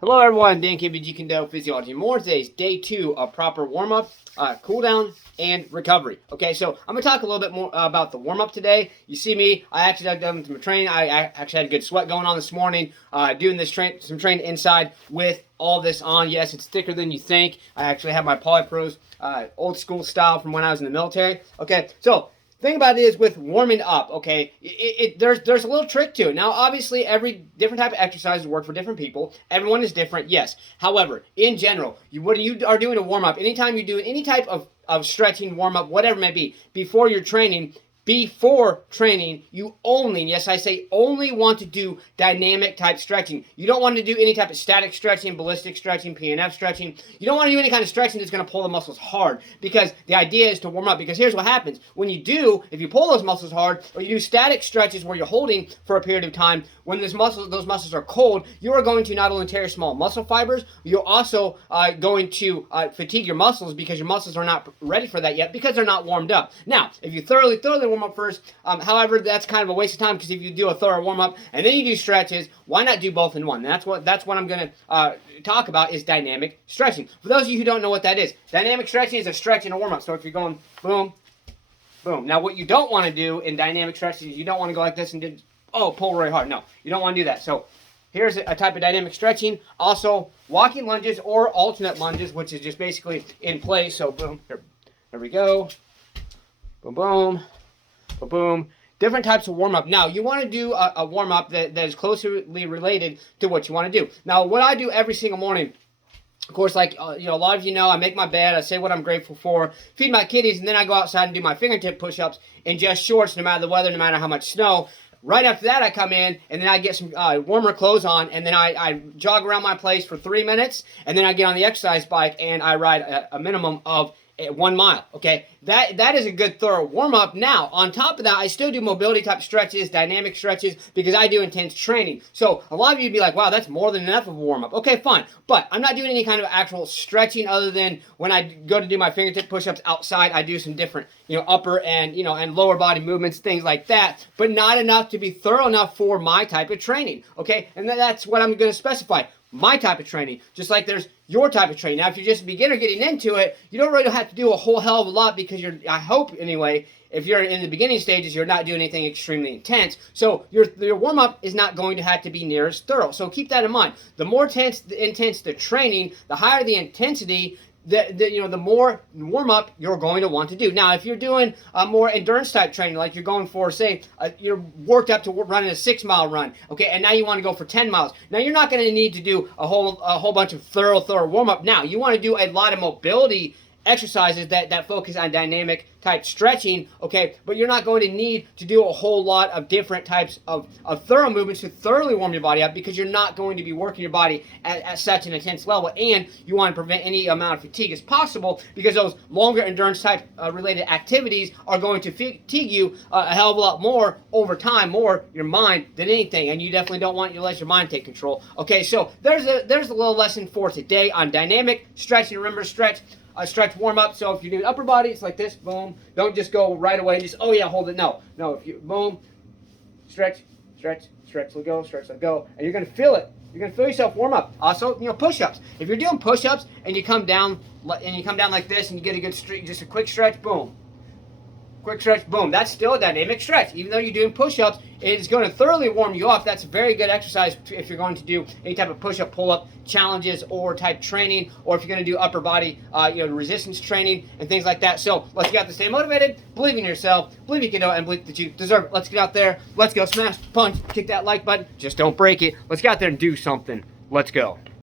Hello everyone, Dan KBG Kune Physiology. More today's day 2 of proper warm-up, cool down, and recovery. Okay, so I'm going to talk a little bit more about the warm-up today. You see me, I actually done some training. I actually had a good sweat going on this morning, doing this some training inside with all this on. Yes, it's thicker than you think. I actually have my Polypros old school style from when I was in the military. Okay, so thing about it is with warming up, okay, there's a little trick to it. Now, obviously, every different type of exercise work for different people. Everyone is different, yes. However, in general, when you are doing a warm-up, anytime you do any type of stretching, warm-up, whatever it may be, before training, you only, yes I say only, want to do dynamic type stretching. You don't want to do any type of static stretching, ballistic stretching, PNF stretching. You don't want to do any kind of stretching that's going to pull the muscles hard, because the idea is to warm up. Because here's what happens. When you do, if you pull those muscles hard, or you do static stretches where you're holding for a period of time, when those muscles are cold, you are going to not only tear small muscle fibers, you're also going to fatigue your muscles, because your muscles are not ready for that yet, because they're not warmed up. Now, if you thoroughly warm up first, however, that's kind of a waste of time, because if you do a thorough warm up and then you do stretches, why not do both in one? And that's what I'm going to talk about, is dynamic stretching. For those of you who don't know what that is, dynamic stretching is a stretch and a warm up. So if you're going boom, boom. Now, what you don't want to do in dynamic stretching is you don't want to go like this and pull really hard. No, you don't want to do that. So here's a type of dynamic stretching. Also, walking lunges or alternate lunges, which is just basically in place. So boom, there we go. Boom, boom, boom, boom. Different types of warm-up. Now, you want to do a warm-up that is closely related to what you want to do. Now, what I do every single morning, of course, like a lot of you know, I make my bed, I say what I'm grateful for, feed my kitties, and then I go outside and do my fingertip push-ups in just shorts, no matter the weather, no matter how much snow. Right after that, I come in, and then I get some warmer clothes on, and then I jog around my place for 3 minutes, and then I get on the exercise bike, and I ride a minimum of 1 mile. Okay, that is a good thorough warm-up. Now, on top of that, I still do mobility type stretches, dynamic stretches, because I do intense training. So a lot of you would be like, wow, that's more than enough of a warm-up. Okay, fine, but I'm not doing any kind of actual stretching other than when I go to do my fingertip push-ups outside. I do some different upper and and lower body movements, things like that, but not enough to be thorough enough for my type of training. Okay, and that's what I'm going to specify. My type of training, just like there's your type of training. Now, if you're just a beginner getting into it, you don't really have to do a whole hell of a lot, because I hope anyway, if you're in the beginning stages, you're not doing anything extremely intense. So your warm-up is not going to have to be near as thorough. So keep that in mind. The more intense the training, the higher the intensity, the more warm-up you're going to want to do. Now, if you're doing a more endurance type training, like you're going for, say, you're worked up to running a 6-mile run, okay, and now you want to go for 10 miles. Now, you're not going to need to do a whole bunch of thorough warm-up. Now, you want to do a lot of mobility exercises that focus on dynamic type stretching, okay, but you're not going to need to do a whole lot of different types of thorough movements to thoroughly warm your body up, because you're not going to be working your body at such an intense level, and you want to prevent any amount of fatigue as possible, because those longer endurance type related activities are going to fatigue you a hell of a lot more over time, more your mind than anything, and you definitely don't want to let your mind take control. Okay, so there's a little lesson for today on dynamic stretching. Remember, stretch warm up. So if you're doing upper body, it's like this, boom. Don't just go right away and just, oh yeah, hold it. No, if you, boom, stretch, let go, stretch, let go. And you're going to feel it. You're going to feel yourself warm up. Also, push-ups. If you're doing push-ups and you come down like this and you get a good streak, just a quick stretch, boom. Quick stretch, boom. That's still a dynamic stretch. Even though you're doing push-ups, it is going to thoroughly warm you up. That's a very good exercise if you're going to do any type of push-up, pull-up challenges or type training, or if you're going to do upper body, resistance training and things like that. So let's get out to stay motivated, believe in yourself, believe you can do it, and believe that you deserve it. Let's get out there. Let's go smash, punch, kick that like button. Just don't break it. Let's get out there and do something. Let's go.